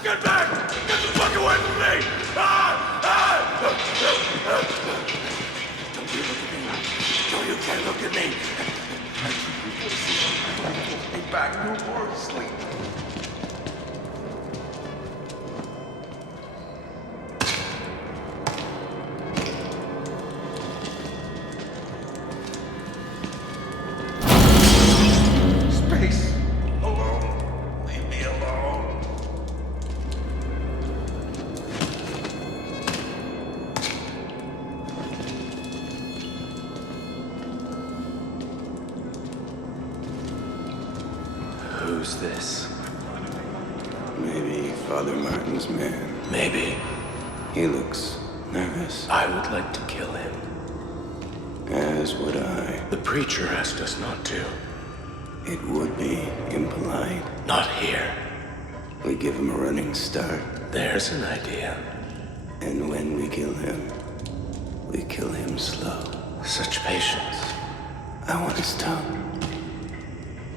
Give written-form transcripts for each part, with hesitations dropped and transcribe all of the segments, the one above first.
Get back! Get the fuck away from me! Don't you look at me. No, you can't look at me. Get back, no more sleep. Space. Alone. Leave me alone. Who's this? Maybe Father Martin's man. Maybe. He looks nervous. I would like to kill him. As would I. The preacher asked us not to. It would be impolite. Not here. We give him a running start. There's an idea. And when we kill him slow. Such patience. I want his tongue.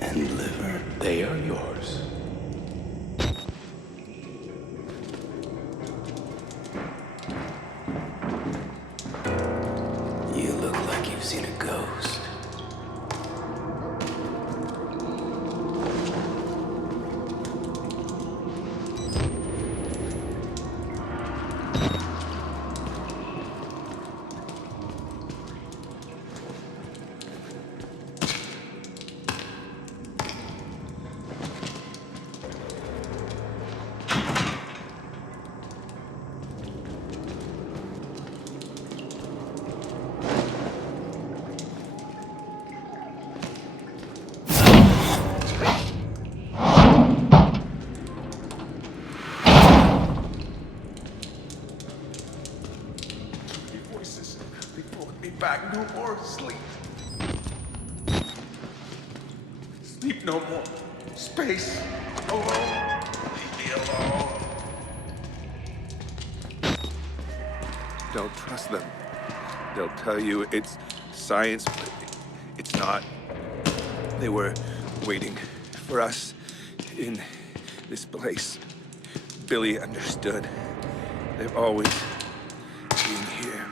And liver. They are yours. You look like you've seen a ghost. Voices. They pulled me back. No more sleep. Sleep no more. Space. Alone. Leave me alone. Don't trust them. They'll tell you it's science, but it's not. They were waiting for us in this place. Billy understood. They've always been here.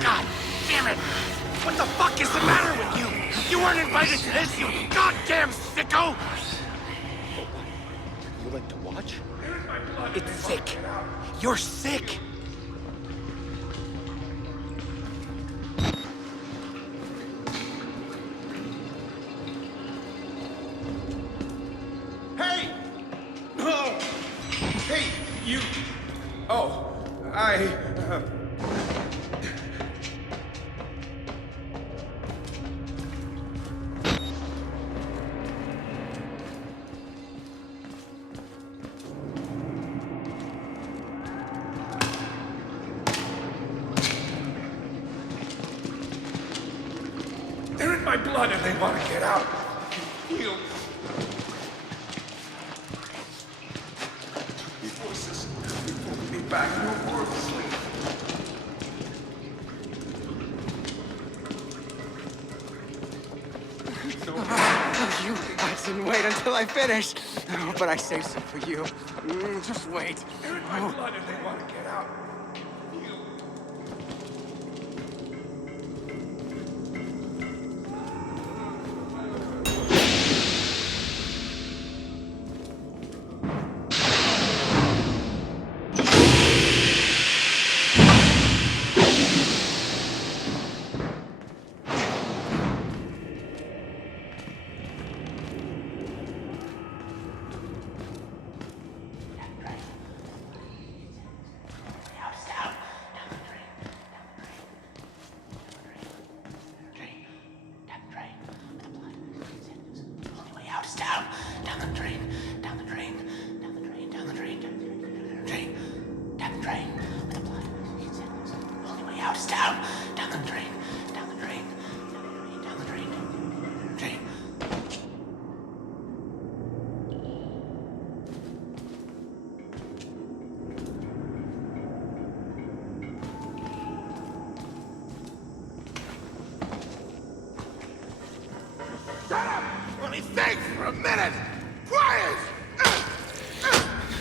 God damn it! What the fuck is the matter with you? You weren't invited to this, you goddamn sicko! You like to watch? It's sick. You're sick. Hey! Oh! Hey, you! Oh, my blood and they want to get out. You voices, you pulled me back. You were asleep. Oh, you Hudson, wait until I finish. Oh, but I saved some for you. Just wait. They're in my blood and they want to get out. You. Shut up! Let me think for a minute! Quiet!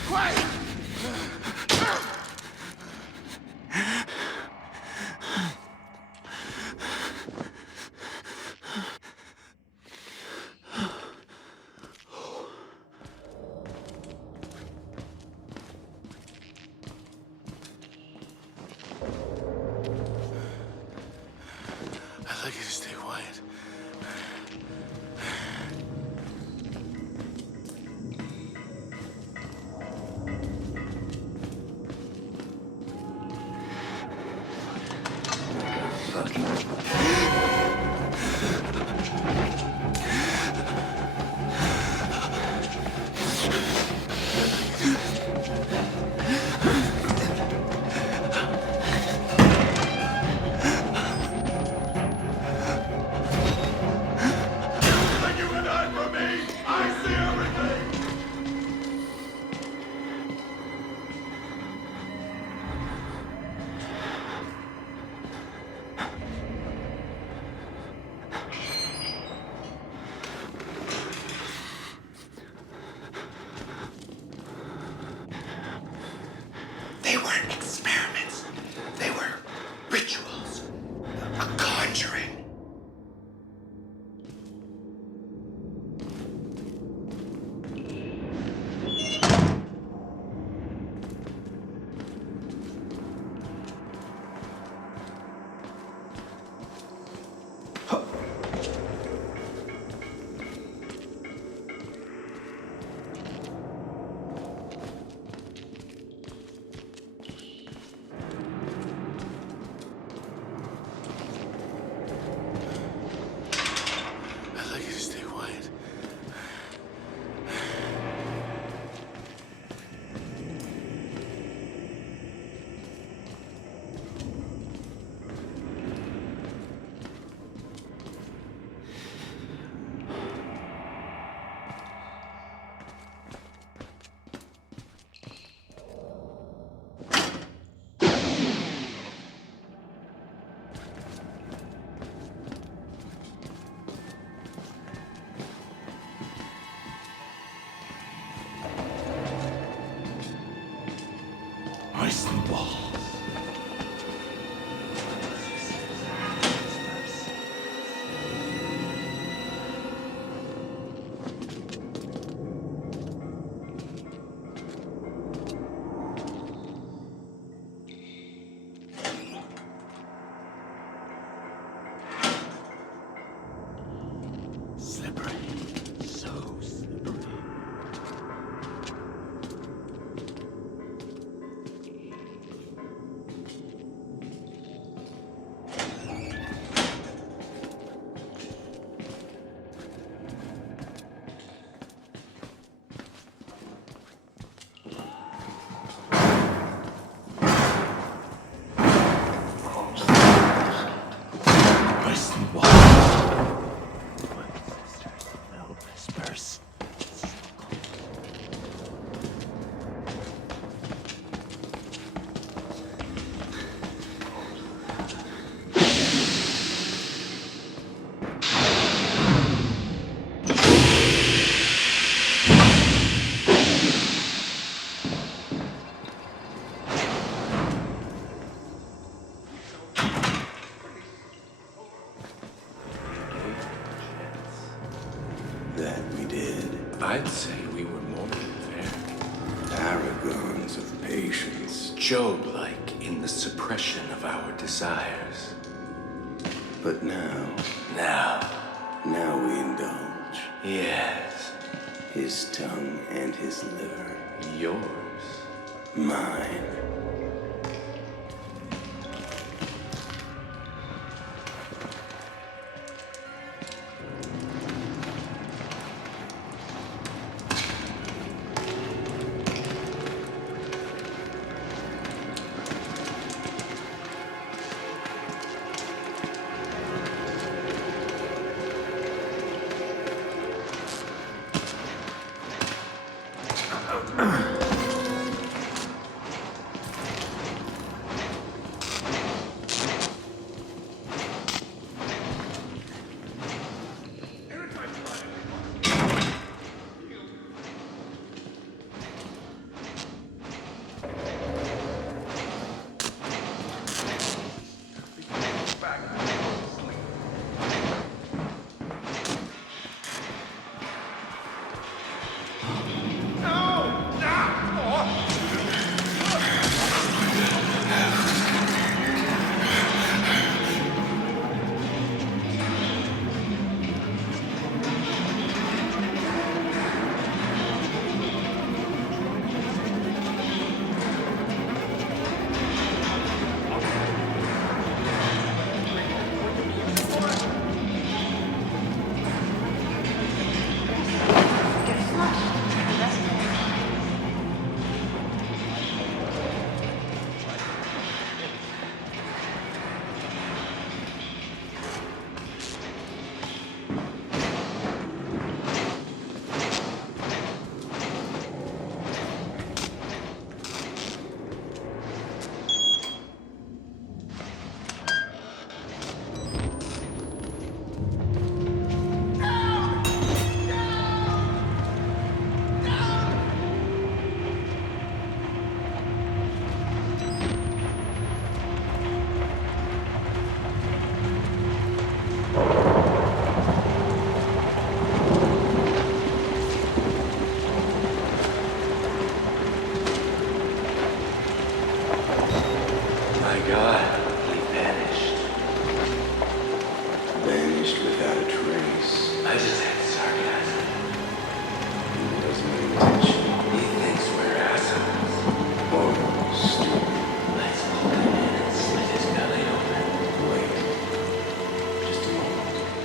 Quiet! I'd like you to stay quiet. When you and I for me, I see everything! They weren't experiments. They were rituals. A conjuring. I'd like you to stay quiet. Ice and balls. Slippery. So slippery. I'd say we were more than fair. Paragons of patience. Job-like in the suppression of our desires. But now Now, we indulge. yes, His tongue and his liver. yours. Mine. My God, he vanished. Vanished without a trace. I just had sarcasm. It wasn't intentional He thinks we're assholes. or stupid. Let's pull him in and slit his belly open. Wait. Just a moment.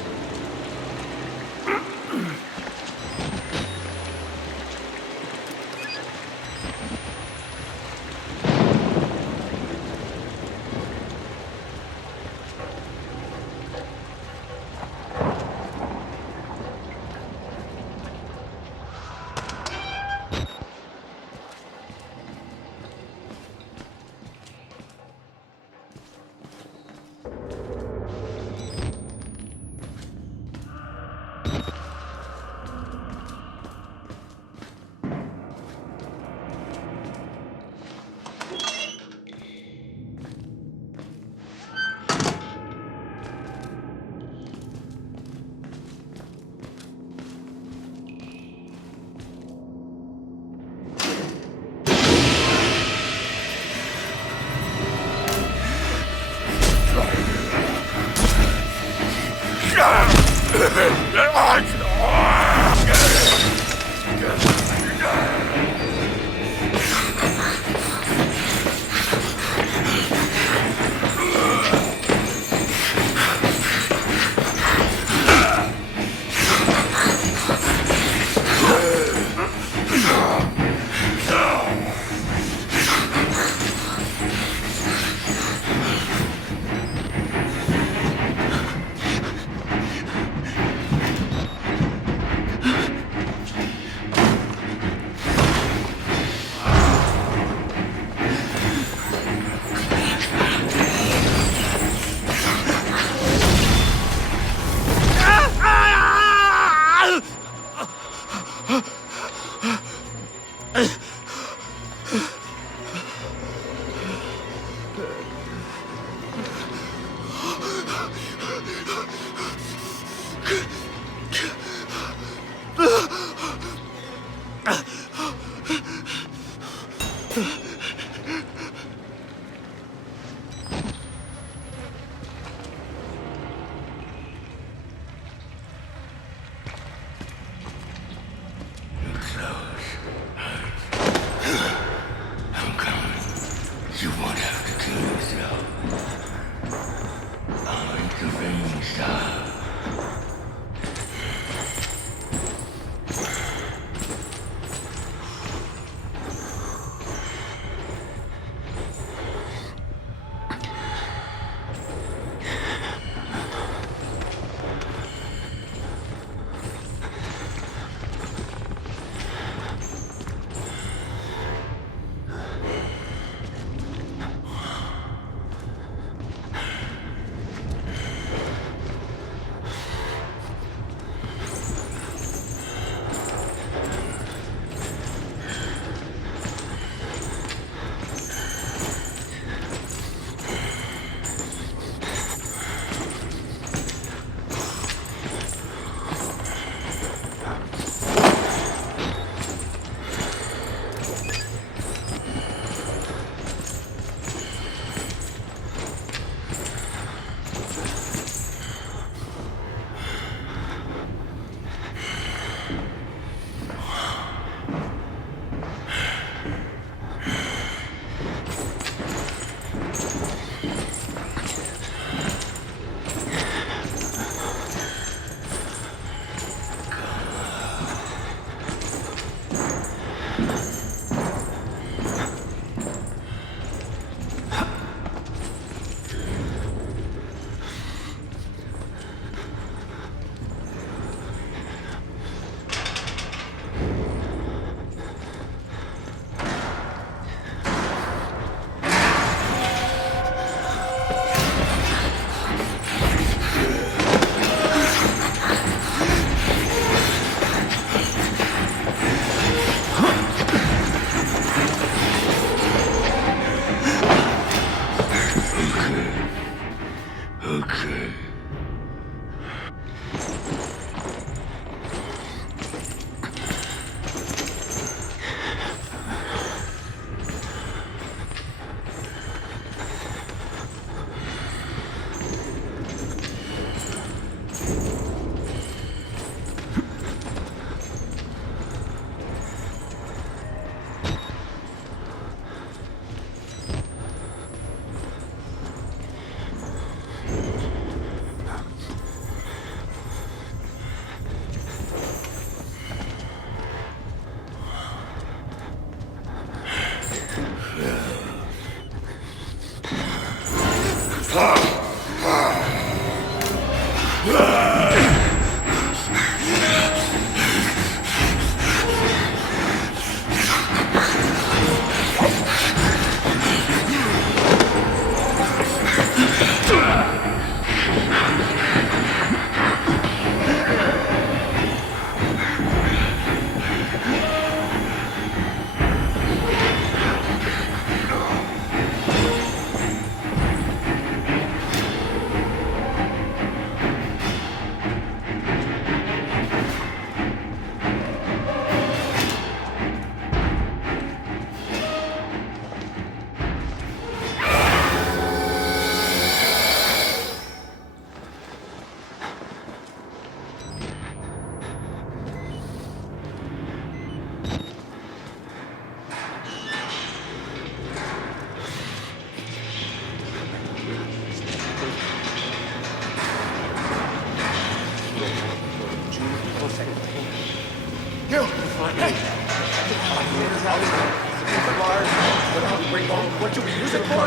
What do we use it for?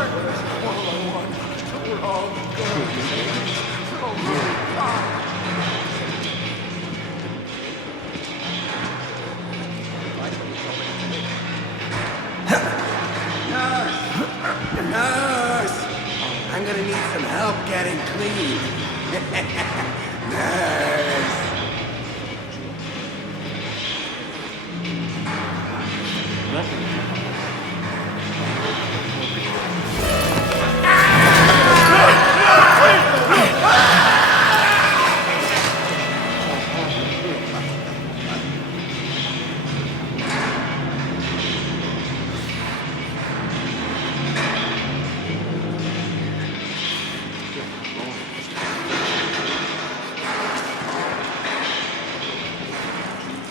Nurse! I'm gonna need some help getting clean. Nurse!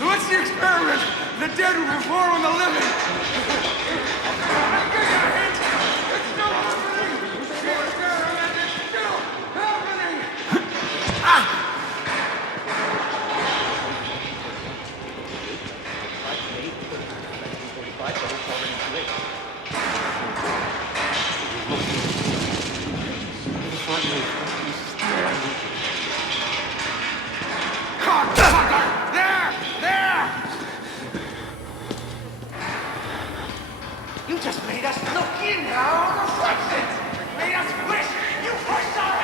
What's the experiment? The dead will reform on the living! You just made us look in our reflections! Made us wish you pushed our